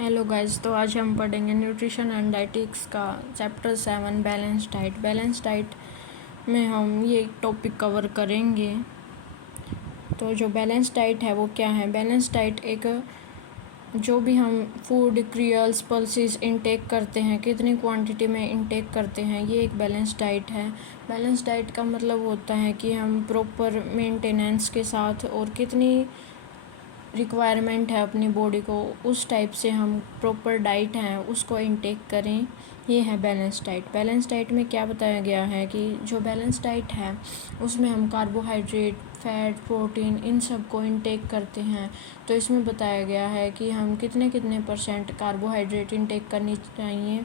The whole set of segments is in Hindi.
हेलो गाइस, तो आज हम पढ़ेंगे न्यूट्रिशन एंड डाइटिक्स का chapter 7 balance diet. Balance diet में हम ये टॉपिक कवर करेंगे। तो जो बैलेंस डाइट है वो क्या है? बैलेंस डाइट एक जो भी हम फूड क्रियल्स पल्सेस इनटेक करते हैं, कितनी क्वांटिटी में इनटेक करते हैं, ये एक बैलेंस डाइट है। बैलेंस डाइट का मतलब होता है कि हम प्रॉपर मेंटेनेंस के साथ और कितनी रिक्वायरमेंट है अपनी बॉडी को, उस टाइप से हम प्रॉपर डाइट है उसको इनटेक करें। ये है बैलेंस डाइट। बैलेंस डाइट में क्या बताया गया है कि जो बैलेंस डाइट है उसमें हम कार्बोहाइड्रेट, फैट, प्रोटीन इन सब को इनटेक करते हैं। तो इसमें बताया गया है कि हम कितने कितने % कार्बोहाइड्रेट इनटेक करनी चाहिए।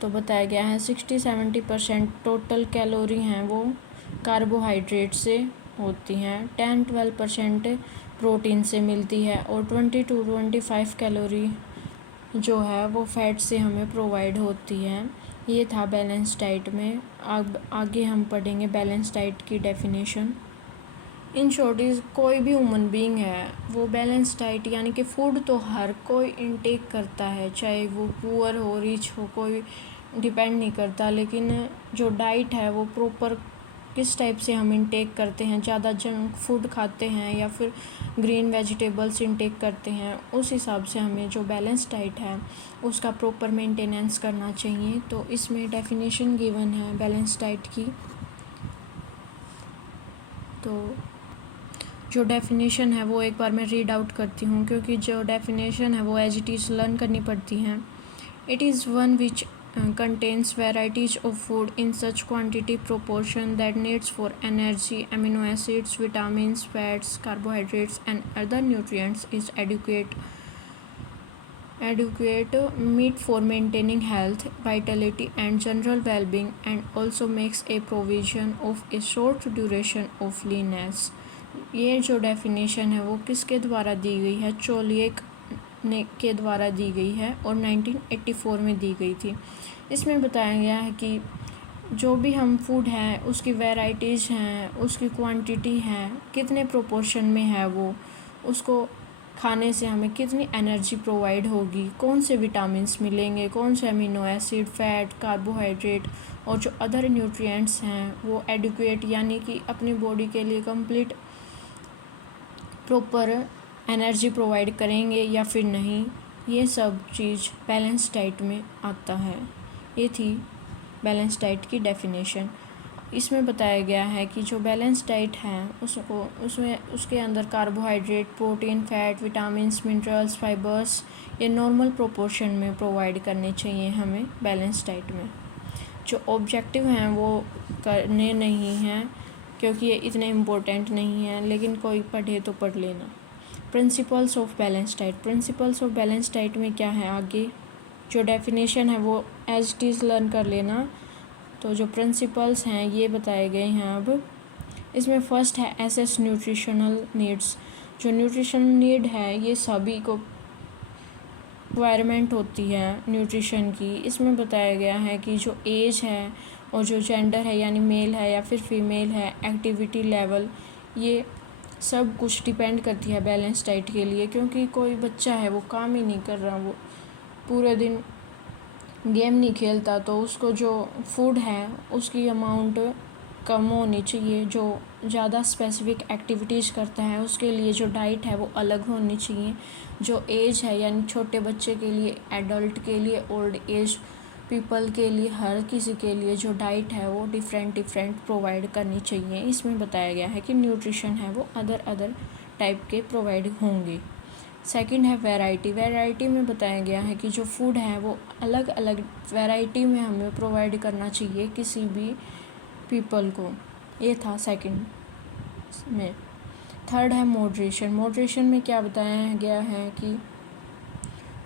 तो बताया गया है 60-70% टोटल कैलोरी हैं वो कार्बोहाइड्रेट से होती हैं, 10-12% प्रोटीन से मिलती है और 20-25 कैलोरी जो है वो फैट से हमें प्रोवाइड होती है। ये था बैलेंस डाइट में। अब आगे हम पढ़ेंगे बैलेंस डाइट की डेफिनेशन। इन शॉर्ट इज कोई भी ह्यूमन बीइंग है वो बैलेंस डाइट यानी कि फूड तो हर कोई इनटेक करता है, चाहे वो पुअर हो रिच हो, कोई डिपेंड नहीं करता। लेकिन जो डाइट है वो प्रॉपर किस टाइप से हम इनटेक करते हैं, ज़्यादा जंक फूड खाते हैं या फिर ग्रीन वेजिटेबल्स इनटेक करते हैं, उस हिसाब से हमें जो बैलेंस डाइट है उसका प्रॉपर मेंटेनेंस करना चाहिए। तो इसमें डेफिनेशन गिवन है बैलेंस डाइट की। तो जो डेफिनेशन है वो एक बार मैं रीड आउट करती हूँ, क्योंकि जो डेफिनेशन है वो एज इट इज़ लर्न करनी पड़ती हैं। It is one which contains varieties of food in such quantity proportion that needs for energy, amino acids, vitamins, fats, carbohydrates and other nutrients is adequate meat for maintaining health, vitality and general well-being, and also makes a provision of a short duration of leanness। ये जो डेफिनेशन है वो किसके द्वारा दी गई है? चोलिएक के द्वारा दी गई है और 1984 में दी गई थी। इसमें बताया गया है कि जो भी हम फूड है उसकी वैराइटीज़ हैं, उसकी क्वांटिटी है, कितने प्रोपोर्शन में है वो, उसको खाने से हमें कितनी एनर्जी प्रोवाइड होगी, कौन से विटामिन्स मिलेंगे, कौन से अमीनो एसिड, फैट, कार्बोहाइड्रेट और जो अदर न्यूट्रिएंट्स हैं वो एडिक्वेट यानी कि अपनी बॉडी के लिए कंप्लीट प्रॉपर एनर्जी प्रोवाइड करेंगे या फिर नहीं। ये सब चीज़ बैलेंस डाइट में आता है। ये थी बैलेंस डाइट की डेफिनेशन। इसमें बताया गया है कि जो बैलेंस डाइट है उसके अंदर carbohydrate, protein, fat, vitamins, minerals, fibres ये नॉर्मल प्रोपोर्शन में प्रोवाइड करने चाहिए हमें बैलेंस डाइट में। जो ऑब्जेक्टिव हैं वो करने नहीं हैं क्योंकि ये इतने इम्पोर्टेंट नहीं है, लेकिन कोई पढ़े तो पढ़ लेना। Principles of balance diet. Principles of balance diet में क्या है? आगे जो डेफिनेशन है वो एज इट इज़ लर्न कर लेना। तो जो प्रिंसिपल्स हैं ये बताए गए हैं। अब इसमें फर्स्ट है एसेस न्यूट्रिशनल नीड्स। जो न्यूट्रिशन नीड है ये सभी को रिक्वायरमेंट होती है न्यूट्रिशन की। इसमें बताया गया है कि जो एज है और जो जेंडर है यानी मेल है या फिर फीमेल है, एक्टिविटी लेवल, ये सब कुछ डिपेंड करती है बैलेंस डाइट के लिए। क्योंकि कोई बच्चा है वो काम ही नहीं कर रहा, वो पूरे दिन गेम नहीं खेलता, तो उसको जो फूड है उसकी अमाउंट कम होनी चाहिए। जो ज़्यादा स्पेसिफिक एक्टिविटीज़ करता है उसके लिए जो डाइट है वो अलग होनी चाहिए। जो एज है यानी छोटे बच्चे के लिए, एडल्ट के लिए, ओल्ड एज पीपल के लिए, हर किसी के लिए जो डाइट है वो डिफरेंट प्रोवाइड करनी चाहिए। इसमें बताया गया है कि न्यूट्रिशन है वो अदर टाइप के प्रोवाइड होंगे। सेकंड है वैरायटी। वैरायटी में बताया गया है कि जो फूड है वो अलग अलग वैरायटी में हमें प्रोवाइड करना चाहिए किसी भी पीपल को। ये था सेकंड में। थर्ड है मॉडरेशन। मॉडरेशन में क्या बताया गया है कि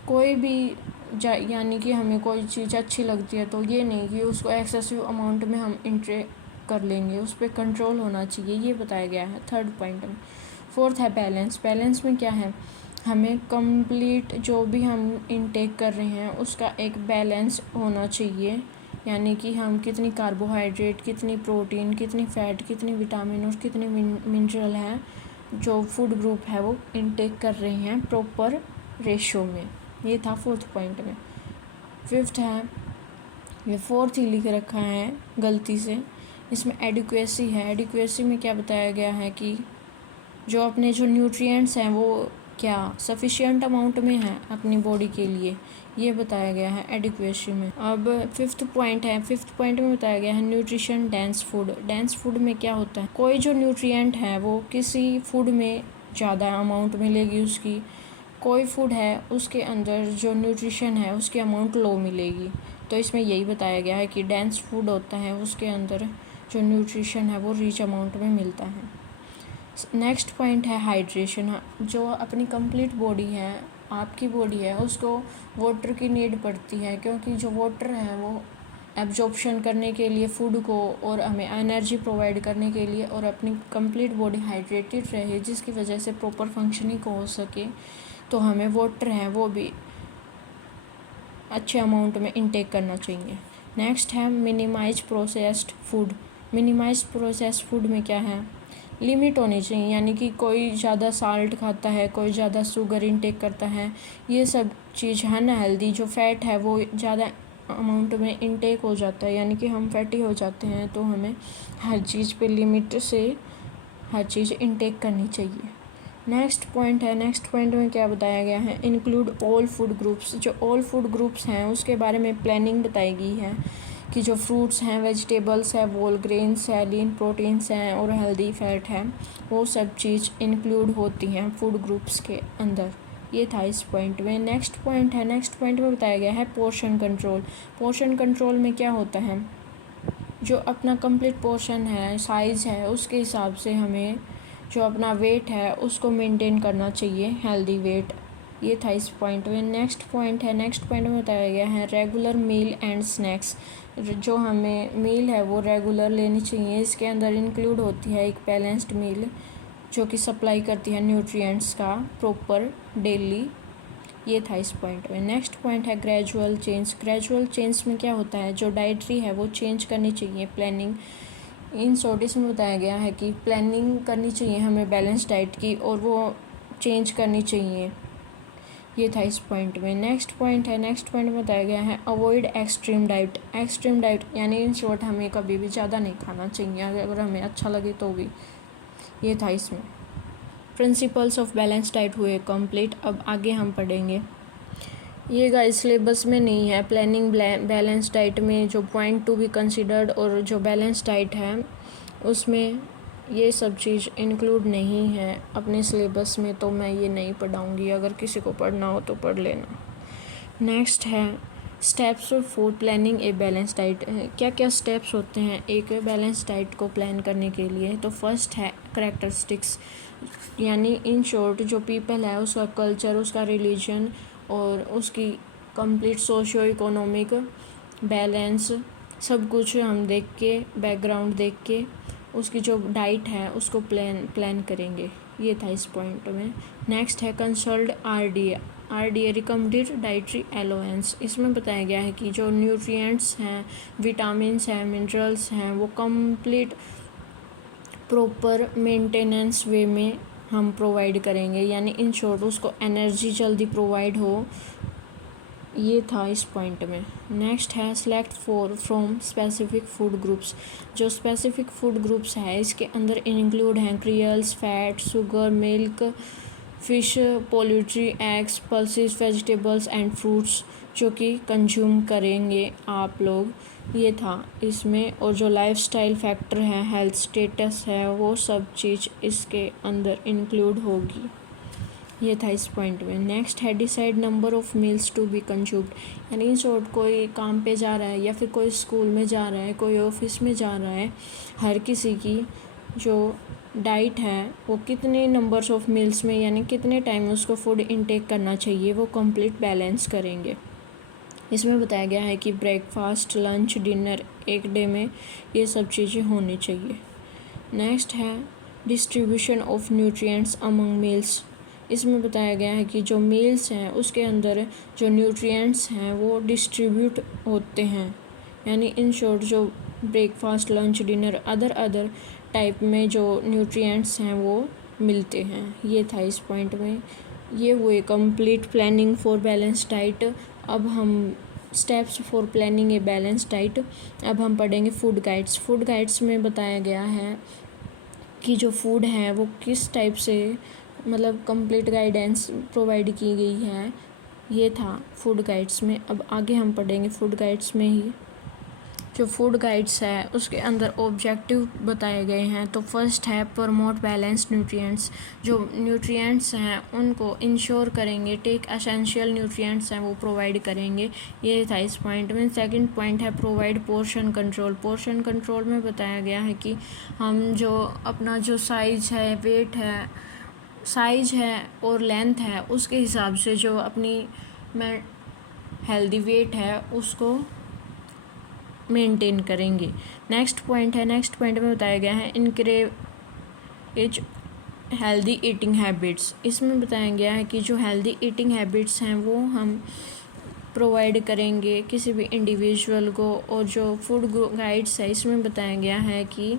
कोई भी यानी कि हमें कोई चीज़ अच्छी लगती है तो ये नहीं कि उसको एक्सेसिव अमाउंट में हम इंटेक कर लेंगे, उस पर कंट्रोल होना चाहिए, ये बताया गया है थर्ड पॉइंट में। फोर्थ है बैलेंस। बैलेंस में क्या है? हमें कंप्लीट जो भी हम इंटेक कर रहे हैं उसका एक बैलेंस होना चाहिए, यानी कि हम कितनी कार्बोहाइड्रेट, कितनी प्रोटीन, कितनी फ़ैट, कितनी विटामिन और कितनी मिनरल हैं जो फूड ग्रुप है वो इंटेक कर रहे हैं प्रॉपर रेशो में। ये था फोर्थ पॉइंट में। फिफ्थ है, ये फोर्थ ही लिख रखा है गलती से, इसमें एडिक्वेसी है। एडिक्वेसी में क्या बताया गया है कि जो अपने जो न्यूट्रिएंट्स हैं वो क्या सफिशिएंट अमाउंट में है अपनी बॉडी के लिए, ये बताया गया है एडिक्वेसी में। अब फिफ्थ पॉइंट है, फिफ्थ पॉइंट में बताया गया है nutrition dense food. Dense food में क्या होता है, कोई जो न्यूट्रिएंट है वो किसी फूड में ज़्यादा अमाउंट मिलेगी उसकी, कोई फूड है उसके अंदर जो न्यूट्रिशन है उसकी अमाउंट लो मिलेगी। तो इसमें यही बताया गया है कि डेंस फूड होता है उसके अंदर जो न्यूट्रिशन है वो रिच अमाउंट में मिलता है। नेक्स्ट पॉइंट है हाइड्रेशन। जो अपनी कंप्लीट बॉडी है, आपकी बॉडी है, उसको वाटर की नीड पड़ती है, क्योंकि जो वाटर है वो एब्जॉर्प्शन करने के लिए फूड को और हमें एनर्जी प्रोवाइड करने के लिए और अपनी कंप्लीट बॉडी हाइड्रेटेड रहे जिसकी वजह से प्रॉपर फंक्शनिंग हो सके, तो हमें वाटर है वो भी अच्छे अमाउंट में इनटेक करना चाहिए। नेक्स्ट है minimise processed food. Minimise processed food में क्या है, लिमिट होनी चाहिए, यानी कि कोई ज़्यादा साल्ट खाता है, कोई ज़्यादा शुगर इनटेक करता है, ये सब चीज़ है ना हेल्दी। जो फैट है वो ज़्यादा अमाउंट में इनटेक हो जाता है, यानी कि हम फैटी हो जाते हैं, तो हमें हर चीज़ पे लिमिट से हर चीज़ इनटेक करनी चाहिए। नेक्स्ट पॉइंट है, नेक्स्ट पॉइंट में क्या बताया गया है, इंक्लूड ऑल फूड ग्रुप्स। जो ऑल फूड ग्रुप्स हैं उसके बारे में प्लानिंग बताई गई है कि जो फ्रूट्स हैं, वेजिटेबल्स है, होल ग्रेन्स है, लीन प्रोटीन्स हैं और हेल्दी फैट है, वो सब चीज़ इंक्लूड होती हैं फूड ग्रुप्स के अंदर। ये था इस पॉइंट में। नेक्स्ट पॉइंट है, नेक्स्ट पॉइंट में बताया गया है पोर्शन कंट्रोल। पोर्शन कंट्रोल में क्या होता है, जो अपना कंप्लीट पोर्शन है, साइज़ है, उसके हिसाब से हमें जो अपना वेट है उसको मेंटेन करना चाहिए, हेल्दी वेट। ये था इस पॉइंट में। नेक्स्ट पॉइंट है, नेक्स्ट पॉइंट में बताया गया है रेगुलर मील एंड स्नैक्स। जो हमें मील है वो रेगुलर लेनी चाहिए, इसके अंदर इंक्लूड होती है एक बैलेंस्ड मील जो कि सप्लाई करती है न्यूट्रिएंट्स का प्रॉपर डेली। ये था इस पॉइंट में। नेक्स्ट पॉइंट है ग्रेजुअल चेंज। ग्रेजुअल चेंज में क्या होता है, जो डाइटरी है वो चेंज करनी चाहिए, प्लानिंग। इन शॉर्ट इसमें बताया गया है कि प्लानिंग करनी चाहिए हमें बैलेंस डाइट की और वो चेंज करनी चाहिए। ये था इस पॉइंट में। नेक्स्ट पॉइंट है, नेक्स्ट पॉइंट में बताया गया है avoid extreme diet. Extreme diet यानी इन शॉर्ट हमें कभी भी ज़्यादा नहीं खाना चाहिए, अगर हमें अच्छा लगे तो भी। ये था इसमें। प्रिंसिपल्स ऑफ बैलेंस डाइट हुए कंप्लीट। अब आगे हम पढ़ेंगे, ये गाइस सिलेबस में नहीं है। प्लानिंग बैलेंस डाइट में जो पॉइंट टू बी कंसिडर्ड और जो बैलेंस डाइट है उसमें ये सब चीज़ इंक्लूड नहीं है अपने सिलेबस में, तो मैं ये नहीं पढ़ाऊँगी। अगर किसी को पढ़ना हो तो पढ़ लेना। नेक्स्ट है steps for planning a balance diet. क्या क्या स्टेप्स होते हैं एक बैलेंस डाइट को प्लान करने के लिए। तो फर्स्ट है करैक्टरिस्टिक्स, यानी इन शॉर्ट जो पीपल है उसका कल्चर, उसका रिलीजन और उसकी कंप्लीट सोशियो इकोनॉमिक बैलेंस, सब कुछ हम देख के, बैकग्राउंड देख के उसकी जो डाइट है उसको प्लान करेंगे। ये था इस पॉइंट में। नेक्स्ट है consult RDA recommended dietary allowance. इसमें बताया गया है कि जो न्यूट्रिएंट्स हैं, विटामिन्स हैं, मिनरल्स हैं, वो कंप्लीट प्रॉपर मेंटेनेंस वे में हम प्रोवाइड करेंगे, यानी इन शॉर्ट उसको एनर्जी जल्दी प्रोवाइड हो। ये था इस पॉइंट में। नेक्स्ट है select from specific food groups. जो स्पेसिफिक फूड ग्रुप्स है इसके अंदर इंक्लूड हैं cereals, fat, sugar, milk, fish, poultry, eggs, pulses, vegetables and fruits जो कि कंज्यूम करेंगे आप लोग। ये था इसमें। और जो लाइफस्टाइल फैक्टर है, हेल्थ स्टेटस है, वो सब चीज़ इसके अंदर इंक्लूड होगी। ये था इस पॉइंट में। नेक्स्ट है decide number of meals to be consumed, यानी इन शॉर्ट कोई काम पे जा रहा है या फिर कोई स्कूल में जा रहा है, कोई ऑफिस में जा रहा है, हर किसी की जो डाइट है वो कितने नंबर्स ऑफ मील्स में, यानी कितने टाइम उसको फूड इनटेक करना चाहिए, वो कंप्लीट बैलेंस करेंगे। इसमें बताया गया है कि ब्रेकफास्ट, लंच, डिनर एक डे में ये सब चीज़ें होनी चाहिए। नेक्स्ट है distribution of nutrients among meals. इसमें बताया गया है कि जो मील्स हैं उसके अंदर जो न्यूट्रिएंट्स हैं वो डिस्ट्रीब्यूट होते हैं, यानी इन शॉर्ट जो breakfast, lunch, dinner other type में जो न्यूट्रिएंट्स हैं वो मिलते हैं। ये था इस पॉइंट में। ये हुए complete planning for balance diet. अब हम steps for planning a balance diet. अब हम पढ़ेंगे फूड गाइड्स। फूड गाइड्स में बताया गया है कि जो फूड है वो किस टाइप से मतलब कंप्लीट गाइडेंस प्रोवाइड की गई है, ये था फूड गाइड्स में। अब आगे हम पढ़ेंगे फूड गाइड्स में ही जो फूड गाइड्स है उसके अंदर ऑब्जेक्टिव बताए गए हैं। तो फर्स्ट है प्रमोट बैलेंस न्यूट्रिएंट्स। जो न्यूट्रिएंट्स हैं उनको इंश्योर करेंगे, टेक एसेंशियल न्यूट्रिएंट्स हैं वो प्रोवाइड करेंगे, ये था इस पॉइंट में। सेकंड पॉइंट है provide portion control. Portion control में बताया गया है कि हम जो अपना जो साइज है, वेट है, साइज है और लेंथ है उसके हिसाब से जो अपनी हेल्दी वेट है उसको मेंटेन करेंगे। नेक्स्ट पॉइंट में बताया गया है इनकरेज हेल्दी ईटिंग हैबिट्स। इसमें बताया गया है कि जो हेल्दी ईटिंग हैबिट्स हैं वो हम प्रोवाइड करेंगे किसी भी इंडिविजुअल को। और जो फूड गाइड्स है इसमें बताया गया है कि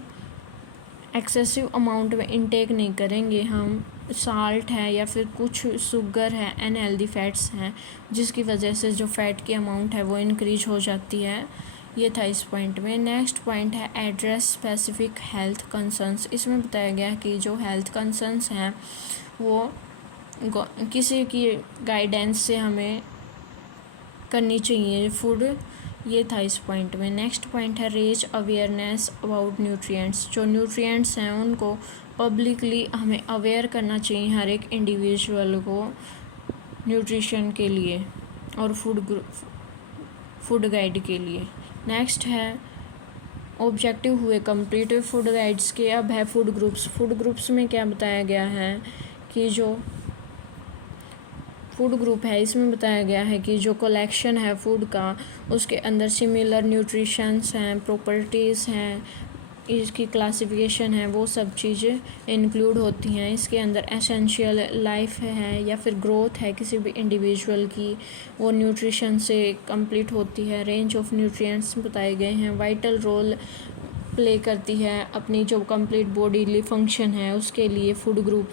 एक्सेसिव अमाउंट में इनटेक नहीं करेंगे हम, साल्ट है या फिर कुछ शुगर है, अनहेल्दी फैट्स हैं जिसकी वजह से जो फैट की अमाउंट है वो इंक्रीज हो जाती है, ये था इस पॉइंट में। नेक्स्ट पॉइंट है एड्रेस स्पेसिफिक हेल्थ कंसर्न्स। इसमें बताया गया है कि जो हेल्थ कंसर्न्स हैं वो किसी की गाइडेंस से हमें करनी चाहिए फूड, ये था इस पॉइंट में। नेक्स्ट पॉइंट है रेज अवेयरनेस अबाउट न्यूट्रिएंट्स। जो न्यूट्रिएंट्स हैं उनको पब्लिकली हमें अवेयर करना चाहिए हर एक इंडिविजुअल को न्यूट्रिशन के लिए और फूड गाइड के लिए। नेक्स्ट है ऑब्जेक्टिव हुए कंप्लीट फूड गाइड्स के। अब है फूड ग्रुप्स। फूड ग्रुप्स में क्या बताया गया है कि जो फूड ग्रुप है इसमें बताया गया है कि जो कलेक्शन है फूड का उसके अंदर सिमिलर न्यूट्रिशंस हैं, प्रॉपर्टीज़ हैं, इसकी क्लासिफिकेशन है, वो सब चीज़ें इंक्लूड होती हैं। इसके अंदर एसेंशियल लाइफ है या फिर ग्रोथ है किसी भी इंडिविजुअल की, वो न्यूट्रिशन से कंप्लीट होती है। रेंज ऑफ न्यूट्रिएंट्स बताए गए हैं, वाइटल रोल प्ले करती है अपनी जो कंप्लीट बॉडीली फंक्शन है उसके लिए फूड ग्रुप।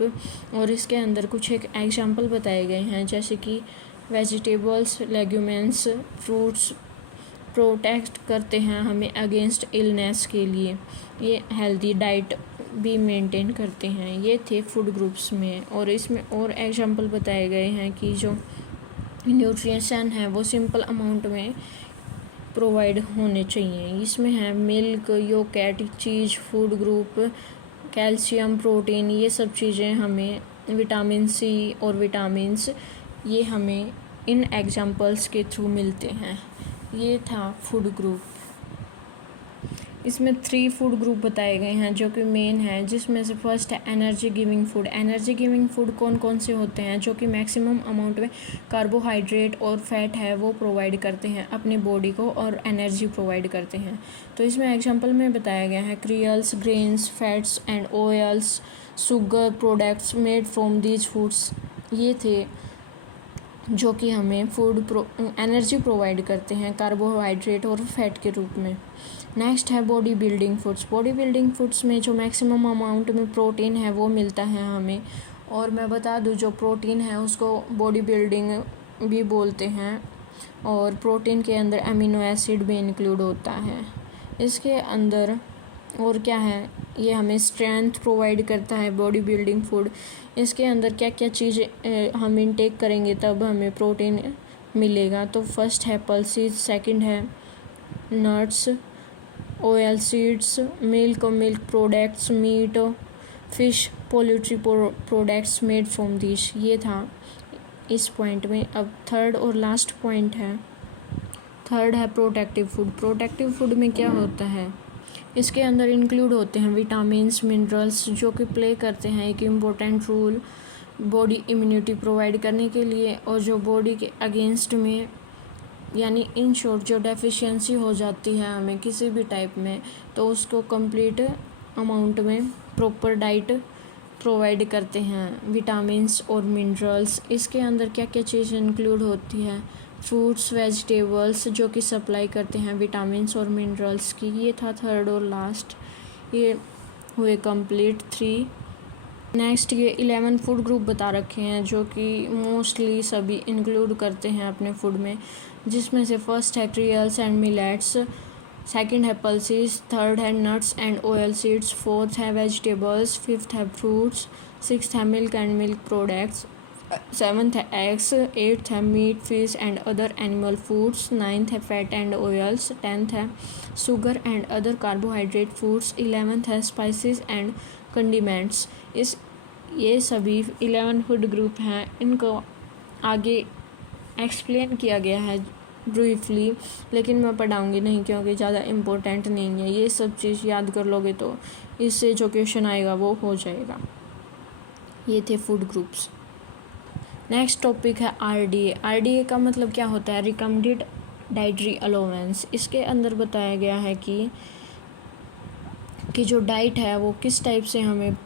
और इसके अंदर कुछ एक एग्जांपल बताए गए हैं जैसे कि वेजिटेबल्स, लेग्यूमेंट्स, फ्रूट्स प्रोटेक्ट करते हैं हमें अगेंस्ट इलनेस के लिए, ये हेल्दी डाइट भी मेंटेन करते हैं। ये थे फूड ग्रुप्स में। और इसमें और एग्जांपल बताए गए हैं कि जो न्यूट्रिशन है वो सिंपल अमाउंट में प्रोवाइड होने चाहिए। इसमें है मिल्क, योगर्ट, चीज़, फूड ग्रुप, कैल्शियम, प्रोटीन, ये सब चीज़ें हमें, विटामिन सी और विटामिन्स, ये हमें इन एग्जांपल्स के थ्रू मिलते हैं। ये था फूड ग्रुप। इसमें 3 फूड ग्रुप बताए गए हैं जो कि मेन है, जिसमें से फर्स्ट है energy giving food. Energy giving food कौन कौन से होते हैं? जो कि मैक्सिमम अमाउंट में कार्बोहाइड्रेट और फैट है वो प्रोवाइड करते हैं अपनी बॉडी को और एनर्जी प्रोवाइड करते हैं। तो इसमें एग्जांपल में बताया गया है cereals, grains, fats and oils, sugar products made from these foods, ये थे जो कि हमें एनर्जी प्रोवाइड करते हैं कार्बोहाइड्रेट और फैट के रूप में। नेक्स्ट है body building foods. Body building foods में जो मैक्सिमम अमाउंट में प्रोटीन है वो मिलता है हमें। और मैं बता दूं जो प्रोटीन है उसको बॉडी बिल्डिंग भी बोलते हैं। और प्रोटीन के अंदर अमीनो एसिड भी इंक्लूड होता है। इसके अंदर और क्या है, ये हमें स्ट्रेंथ प्रोवाइड करता है बॉडी बिल्डिंग फूड। इसके अंदर क्या क्या चीज़ें हम इनटेक करेंगे तब हमें प्रोटीन मिलेगा। तो फर्स्ट है पल्सेस, सेकंड है nuts, oil seeds, milk products, meat, fish, poultry products made from this, ये था इस पॉइंट में। अब थर्ड और लास्ट पॉइंट है, थर्ड है प्रोटेक्टिव फूड। प्रोटेक्टिव फूड में क्या होता है, इसके अंदर इंक्लूड होते हैं विटामिन्स, मिनरल्स जो कि प्ले करते हैं एक important role body immunity provide करने के लिए। और जो बॉडी के अगेंस्ट में यानी इन शॉर्ट जो डेफिशिएंसी हो जाती है हमें किसी भी टाइप में, तो उसको कंप्लीट अमाउंट में प्रॉपर डाइट प्रोवाइड करते हैं विटामिन्स और मिनरल्स। इसके अंदर क्या क्या चीज़ इंक्लूड होती है, फ्रूट्स, वेजिटेबल्स जो कि सप्लाई करते हैं विटामिन्स और मिनरल्स की। ये था थर्ड और लास्ट, ये हुए कंप्लीट 3 नेक्स्ट ये 11 फूड ग्रुप बता रखे हैं जो कि मोस्टली सभी इंक्लूड करते हैं अपने फूड में, जिसमें से फर्स्ट है सीरियल्स एंड मिलेट्स, सेकंड है पल्सेस, थर्ड है nuts and oil seeds, fourth है वेजिटेबल्स, फिफ्थ है फ्रूट्स, सिक्स्थ है milk and milk products, seventh है एग्स, एट्थ है meat fish and other animal foods, ninth है फैट एंड ऑयल्स, टेंथ है sugar and other carbohydrate foods, 11th है स्पाइसेस एंड कंडीमेंट्स। ये सभी 11 फूड ग्रुप हैं। इनको आगे एक्सप्लेन किया गया है ब्रीफली, लेकिन मैं पढ़ाऊँगी नहीं क्योंकि ज़्यादा इम्पोर्टेंट नहीं है। ये सब चीज़ याद कर लोगे तो इससे जो क्वेश्चन आएगा वो हो जाएगा। ये थे फूड ग्रुप्स। नेक्स्ट टॉपिक है आरडीए। आरडीए का मतलब क्या होता है? Recommended dietary allowance. इसके अंदर बताया गया है कि जो डाइट है वो किस टाइप से हमें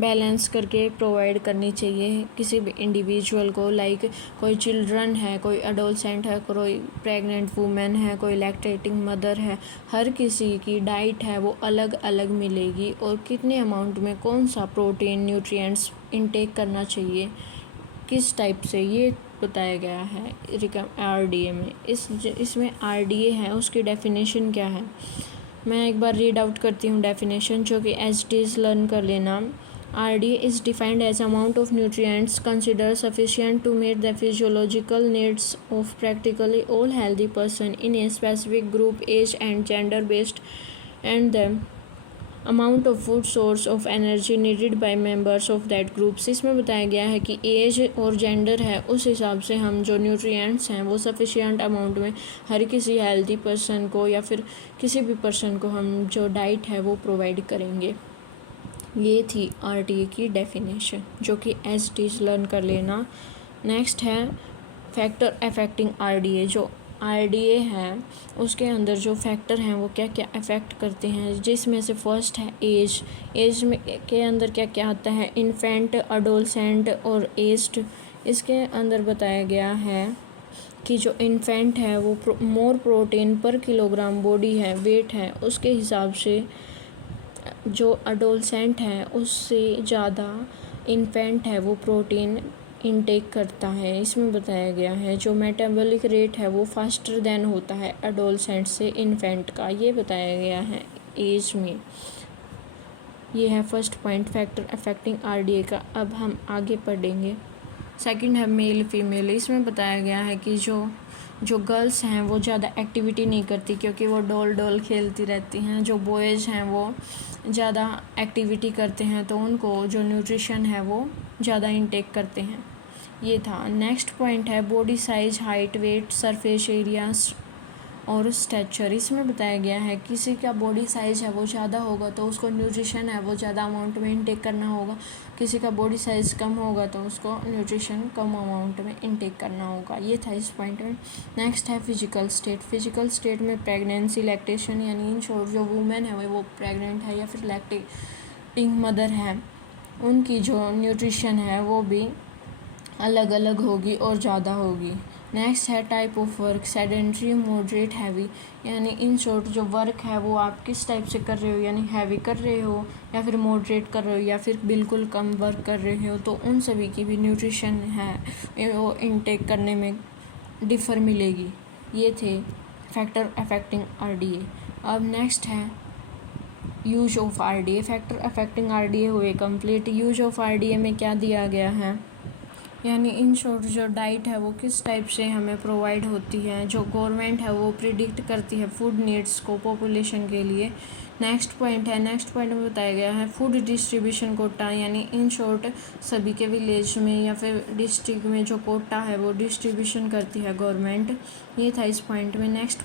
बैलेंस करके प्रोवाइड करनी चाहिए किसी भी इंडिविजुअल को। लाइक कोई चिल्ड्रन है, कोई एडोलसेंट है, कोई प्रेग्नेंट वूमेन है, कोई लैक्टेटिंग मदर है, हर किसी की डाइट है वो अलग अलग मिलेगी और कितने अमाउंट में कौन सा प्रोटीन न्यूट्रिएंट्स इनटेक करना चाहिए किस टाइप से, ये बताया गया है आरडीए में। इसमें आरडीए है उसकी डेफिनेशन क्या है, मैं एक बार रीड आउट करती हूँ डेफिनेशन, जो कि एज इट इज़ लर्न कर लेना। RDA is defined as amount of nutrients considered sufficient to meet the physiological needs of practically all healthy person in a specific group, age and gender based, and the amount of food source of energy needed by members of that group। इसमें बताया गया है कि एज और जेंडर है उस हिसाब से हम जो न्यूट्रिएंट्स हैं वो सफिशिएंट अमाउंट में हर किसी हेल्दी पर्सन को या फिर किसी भी पर्सन को हम जो डाइट है वो प्रोवाइड करेंगे। ये थी आरडीए की डेफिनेशन, जो कि एज इट इज़ लर्न कर लेना। नेक्स्ट है फैक्टर अफेक्टिंग आरडीए। जो आरडीए है उसके अंदर जो फैक्टर हैं वो क्या क्या अफेक्ट करते हैं, जिसमें से फर्स्ट है एज। एज में के अंदर क्या क्या आता है? इन्फेंट, अडोलसेंट और एज्ड। इसके अंदर बताया गया है कि जो इन्फेंट है वो मोर प्रोटीन पर किलोग्राम बॉडी है वेट है उसके हिसाब से, जो अडोलसेंट है उससे ज़्यादा इन्फेंट है वो प्रोटीन इनटेक करता है। इसमें बताया गया है जो मेटाबॉलिक रेट है वो फास्टर देन होता है अडोलसेंट से इन्फेंट का, ये बताया गया है एज में। ये है first point factor affecting RDA का। अब हम आगे पढ़ेंगे। सेकंड है मेल फीमेल। इसमें बताया गया है कि जो गर्ल्स हैं वो ज़्यादा एक्टिविटी नहीं करती क्योंकि वो डोल खेलती रहती हैं। जो बॉयज़ हैं वो ज़्यादा एक्टिविटी करते हैं तो उनको जो न्यूट्रिशन है वो ज़्यादा इनटेक करते हैं। ये था। नेक्स्ट पॉइंट है body size, height, weight, surface area और स्ट्रक्चर। इसमें बताया गया है किसी का बॉडी साइज़ है वो ज़्यादा होगा तो उसको न्यूट्रिशन है वो ज़्यादा अमाउंट में इनटेक करना होगा, किसी का बॉडी साइज़ कम होगा तो उसको न्यूट्रिशन कम अमाउंट में इनटेक करना होगा। ये था इस पॉइंट में। नेक्स्ट है फिजिकल स्टेट। फिजिकल स्टेट में प्रेगनेंसी, लैक्टेशन, यानी इन शॉर्ट जो वूमेन है वो प्रेग्नेंट है या फिर लैक्टेटिंग मदर है उनकी जो न्यूट्रिशन है वो भी अलग अलग होगी और ज़्यादा होगी। नेक्स्ट है type of work, sedentary, moderate, heavy, यानी इन शॉर्ट जो वर्क है वो आप किस टाइप से कर रहे हो, यानी हैवी कर रहे हो या फिर मॉडरेट कर रहे हो या फिर बिल्कुल कम वर्क कर रहे हो, तो उन सभी की भी न्यूट्रिशन है वो इनटेक करने में डिफ़र मिलेगी। ये थे फैक्टर अफेक्टिंग आरडीए। अब नेक्स्ट है use of RDA. Factor affecting RDA हुए कंप्लीट। यूज ऑफ आरडीए में क्या दिया गया है, यानी इन शॉर्ट जो डाइट है वो किस टाइप से हमें प्रोवाइड होती है, जो गवर्नमेंट है वो प्रिडिक्ट करती है फूड नीड्स को पॉपुलेशन के लिए। नेक्स्ट पॉइंट में बताया गया है फूड डिस्ट्रीब्यूशन कोटा, यानी इन शॉर्ट सभी के विलेज में या फिर डिस्ट्रिक्ट में जो कोटा है वो डिस्ट्रीब्यूशन करती है गवर्नमेंट। ये था इस पॉइंट में। नेक्स्ट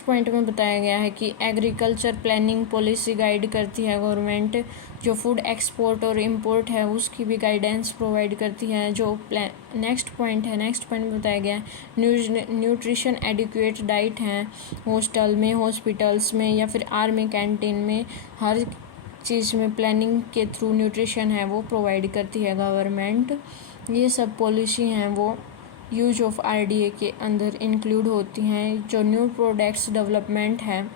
पॉइंट में बताया गया है कि एग्रीकल्चर प्लानिंग पॉलिसी गाइड करती है गवर्नमेंट, जो फूड एक्सपोर्ट और इंपोर्ट है उसकी भी गाइडेंस प्रोवाइड करती है। जो नेक्स्ट पॉइंट में बताया गया है न्यूट्रिशन एडिक्वेट डाइट है हॉस्टल में, हॉस्पिटल्स में या फिर आर्मी कैंटीन में, हर चीज़ में प्लानिंग के थ्रू न्यूट्रिशन है वो प्रोवाइड करती है गवर्नमेंट। ये सब पॉलिसी हैं वो यूज ऑफ आरडीए के अंदर इंक्लूड होती हैं। जो न्यू प्रोडक्ट्स डेवलपमेंट है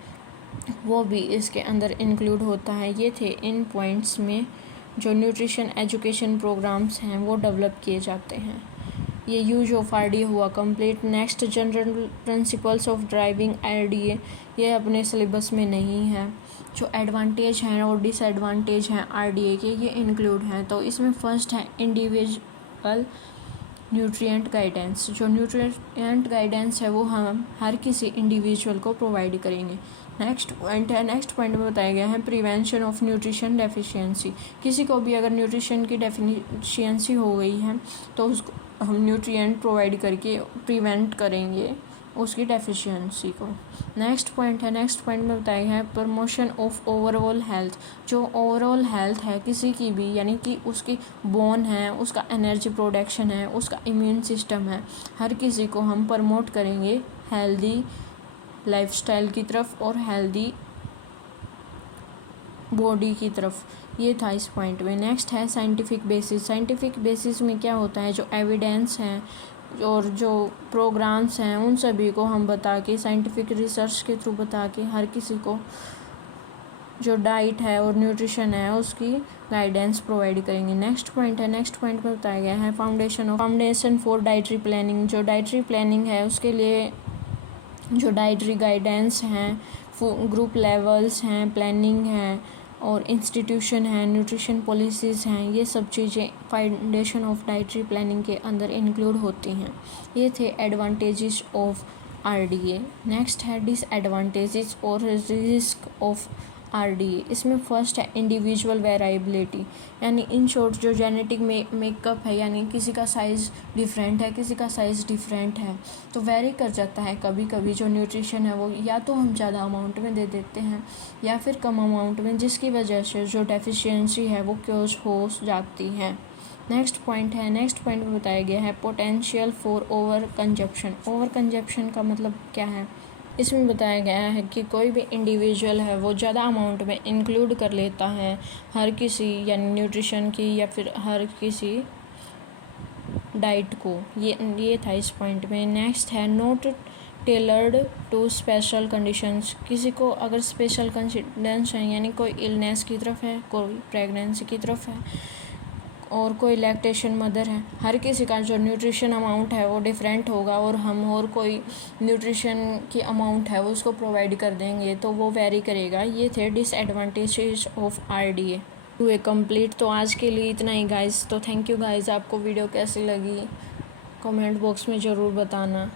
वो भी इसके अंदर इंक्लूड होता है। ये थे इन पॉइंट्स में जो न्यूट्रिशन एजुकेशन प्रोग्राम्स हैं वो डेवलप किए जाते हैं। ये यूज ऑफ RDA हुआ complete. Next general principles of driving RDA, ये अपने सिलेबस में नहीं है। जो एडवांटेज हैं और डिसएडवांटेज हैं RDA के, ये इंक्लूड हैं। तो इसमें फर्स्ट है इंडिविजुअल न्यूट्रिएंट गाइडेंस। जो न्यूट्रिएंट गाइडेंस है वो हम हर किसी इंडिविजुअल को प्रोवाइड करेंगे। नेक्स्ट पॉइंट में बताया गया है प्रिवेंशन ऑफ न्यूट्रिशन डेफिशिएंसी। किसी को भी अगर न्यूट्रिशन की डेफिशिएंसी हो गई है तो उसको हम न्यूट्रिएंट प्रोवाइड करके प्रिवेंट करेंगे उसकी डेफिशिएंसी को। नेक्स्ट पॉइंट में बताया गया है प्रमोशन ऑफ ओवरऑल हेल्थ। जो ओवरऑल हेल्थ है किसी की भी, यानी कि उसकी बोन है, उसका एनर्जी प्रोडक्शन है, उसका इम्यून सिस्टम है, हर किसी को हम प्रमोट करेंगे हेल्दी लाइफस्टाइल की तरफ और हेल्दी बॉडी की तरफ। ये था इस पॉइंट में। नेक्स्ट है साइंटिफिक बेसिस। साइंटिफिक बेसिस में क्या होता है, जो एविडेंस हैं और जो प्रोग्राम्स हैं उन सभी को हम बता के, साइंटिफिक रिसर्च के थ्रू बता के हर किसी को जो डाइट है और न्यूट्रिशन है उसकी गाइडेंस प्रोवाइड करेंगे। नेक्स्ट पॉइंट में बताया गया है फाउंडेशन फॉर डाइटरी प्लानिंग। जो डाइटरी प्लानिंग है उसके लिए जो डाइटरी गाइडेंस हैं, ग्रुप लेवल्स हैं, प्लानिंग है और इंस्टीट्यूशन है, न्यूट्रिशन पॉलिसीज़ हैं, ये सब चीज़ें फाउंडेशन ऑफ डाइटरी प्लानिंग के अंदर इंक्लूड होती हैं। ये थे एडवांटेजेस ऑफ RDA। नेक्स्ट है डिसएडवांटेजेस और रिस्क ऑफ RDA। इसमें फर्स्ट है इंडिविजुअल वेराइबिलिटी, यानी इन शॉर्ट जो जेनेटिक मेकअप है, यानी किसी का साइज़ डिफरेंट है, किसी का साइज़ डिफरेंट है, तो वेरी कर जाता है। कभी कभी जो न्यूट्रिशन है वो या तो हम ज़्यादा अमाउंट में दे देते हैं या फिर कम अमाउंट में, जिसकी वजह से जो डेफिशिएंसी है वो क्योज हो जाती है। नेक्स्ट पॉइंट में बताया गया है पोटेंशियल फॉर ओवर कंजप्शन का मतलब क्या है। इसमें बताया गया है कि कोई भी इंडिविजुअल है वो ज़्यादा अमाउंट में इंक्लूड कर लेता है हर किसी, यानी न्यूट्रिशन की या फिर हर किसी डाइट को। ये था इस पॉइंट में। नेक्स्ट है not tailored to special conditions. किसी को अगर स्पेशल कंडीशंस हैं, यानी कोई इलनेस की तरफ है, कोई प्रेगनेंसी की तरफ है और कोई लैक्टेशन मदर है, हर किसी का जो न्यूट्रिशन अमाउंट है वो डिफरेंट होगा और हम और कोई न्यूट्रिशन की अमाउंट है वो उसको प्रोवाइड कर देंगे तो वो वेरी करेगा। ये थे डिसएडवांटेजेस ऑफ RDA हुए कंप्लीट। तो आज के लिए इतना ही गाइस। तो थैंक यू गाइस। आपको वीडियो कैसी लगी कमेंट बॉक्स में ज़रूर बताना।